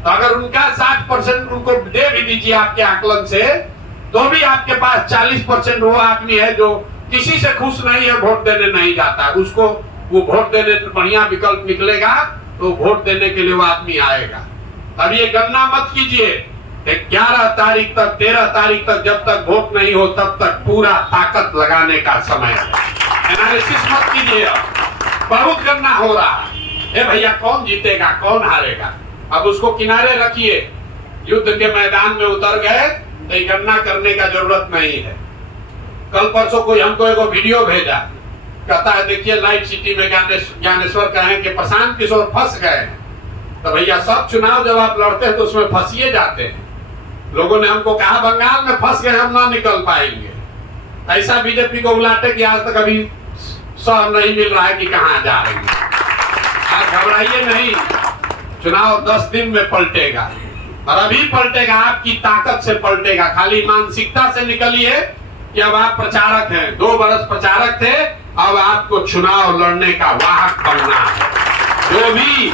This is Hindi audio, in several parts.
तो अगर उनका 60% उनको दे भी दीजिए आपके आकलन से, तो भी आपके पास 40% वो आदमी है जो किसी से खुश नहीं है, वोट देने नहीं जाता। उसको वो वोट देने बढ़िया विकल्प निकलेगा तो वोट देने के लिए वो आदमी आएगा। अब ये गणना मत कीजिए 11 तारीख तक 13 तारीख तक, जब तक वोट नहीं हो तब तक पूरा ताकत लगाने का समय है। एनालिसिस मत कीजिए, बहुत गणना हो रहा है। भैया कौन जीतेगा कौन हारेगा, अब उसको किनारे रखिए। युद्ध के मैदान में उतर गए तो गणना करने का जरूरत नहीं है। कल परसों कोई हमको एगो वीडियो भेजा, कहता है देखिए लाइव सिटी में ज्ञानेश्वर कहें कि प्रशांत किशोर फंस गए हैं। तो भैया सब चुनाव जब आप लड़ते हैं तो उसमें फंसिए जाते हैं। लोगों ने हमको कहा बंगाल में फंस गए, हम ना निकल पाएंगे। ऐसा बीजेपी को उलाटे कि आज तक अभी सह नहीं मिल रहा है कि कहां जा रही है। आज घबराइए नहीं, चुनाव 10 दिन में पलटेगा और अभी पलटेगा, आपकी ताकत से पलटेगा। खाली मानसिकता से निकलिए कि अब आप प्रचारक हैं, 2 बरस प्रचारक थे, अब आपको चुनाव लड़ने का वाहक बनना है। जो भी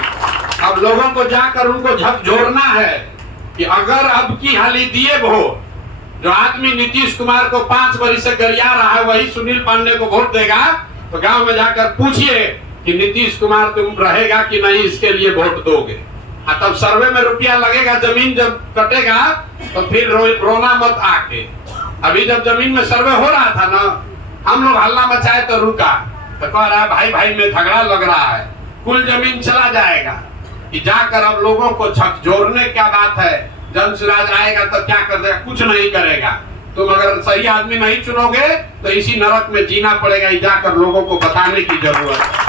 अब लोगों को जाकर उनको झकझोरना है कि अगर अब की हाली दिए वोट, जो आदमी नीतीश कुमार को 5 वर्ष से गरिया रहा है वही सुनील पांडे को वोट देगा, तो गांव में जाकर पूछिए कि नीतीश कुमार तुम रहेगा कि नहीं, इसके लिए वोट दोगे। तब सर्वे में रुपया लगेगा, जमीन जब कटेगा तो फिर रोना मत आके। अभी जब जमीन में सर्वे हो रहा था ना, हम लोग हल्ला मचाए तो रुका, तो कह रहा है भाई भाई में झगड़ा लग रहा है, कुल जमीन चला जाएगा। कि जाकर अब लोगों को झकझोरने क्या बात है, जनसुराज आएगा तो क्या कर देगा, कुछ नहीं करेगा। तुम अगर सही आदमी नहीं चुनोगे तो इसी नरक में जीना पड़ेगा, जाकर लोगों को बताने की जरूरत है।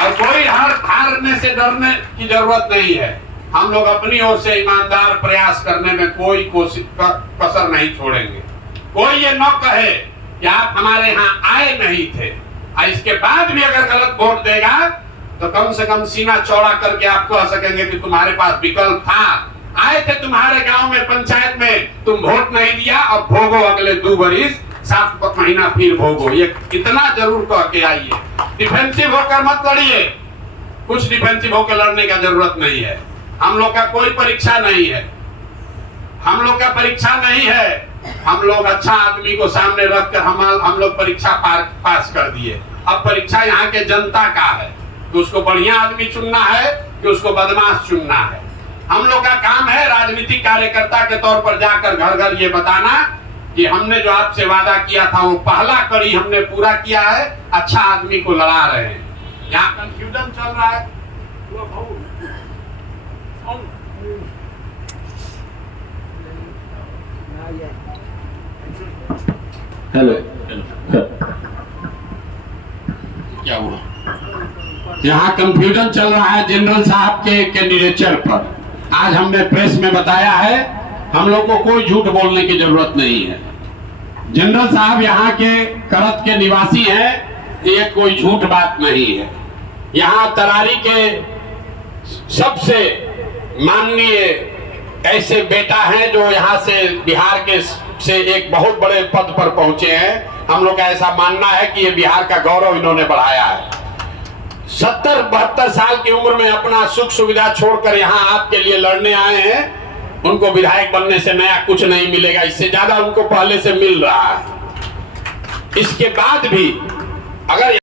और कोई हारने से डरने की जरूरत नहीं है। हम लोग अपनी ओर से ईमानदार प्रयास करने में कोई कोशिश कसर नहीं छोड़ेंगे। कोई ये न कहे कि आप हमारे यहाँ आए नहीं थे, और इसके बाद भी अगर गलत वोट देगा तो कम से कम सीना चौड़ा करके आप कह सकेंगे कि तुम्हारे पास विकल्प था, आए थे तुम्हारे गांव में पंचायत में, तुम वोट नहीं दिया, अब भोगो अगले 2 बरिस 7 महीना फिर भोगो। ये इतना जरूर कह के आइए। डिफेंसिव होकर मत लड़िए, कुछ डिफेंसिव होकर लड़ने का जरूरत नहीं है। हम लोग का कोई परीक्षा नहीं है, हम लोग का परीक्षा नहीं है। हम लोग अच्छा आदमी को सामने रखकर हम लोग परीक्षा पास कर दिए। अब परीक्षा यहाँ के जनता का है कि उसको बढ़िया आदमी चुनना है कि उसको बदमाश चुनना है। हम लोग का काम है राजनीतिक कार्यकर्ता के तौर पर जाकर घर घर ये बताना कि हमने जो आपसे वादा किया था वो पहला कड़ी हमने पूरा किया है, अच्छा आदमी को लड़ा रहे हैं। यहाँ कंफ्यूजन चल रहा है। हेलो, क्या हुआ? यहाँ कंफ्यूजन चल रहा है जनरल साहब के कैंडिडेचर पर। आज हमने प्रेस में बताया है, हम लोग को कोई झूठ बोलने की जरूरत नहीं है। जनरल साहब यहाँ के करत के निवासी हैं, ये कोई झूठ बात नहीं है। यहाँ तरारी के सबसे माननीय ऐसे बेटा हैं जो यहाँ से बिहार के से एक बहुत बड़े पद पर पहुंचे हैं। हम लोग का ऐसा मानना है कि ये बिहार का गौरव इन्होंने बढ़ाया है। 70-72 साल की उम्र में अपना सुख सुविधा छोड़कर यहाँ आपके लिए लड़ने आए हैं। उनको विधायक बनने से नया कुछ नहीं मिलेगा, इससे ज्यादा उनको पहले से मिल रहा है। इसके बाद भी अगर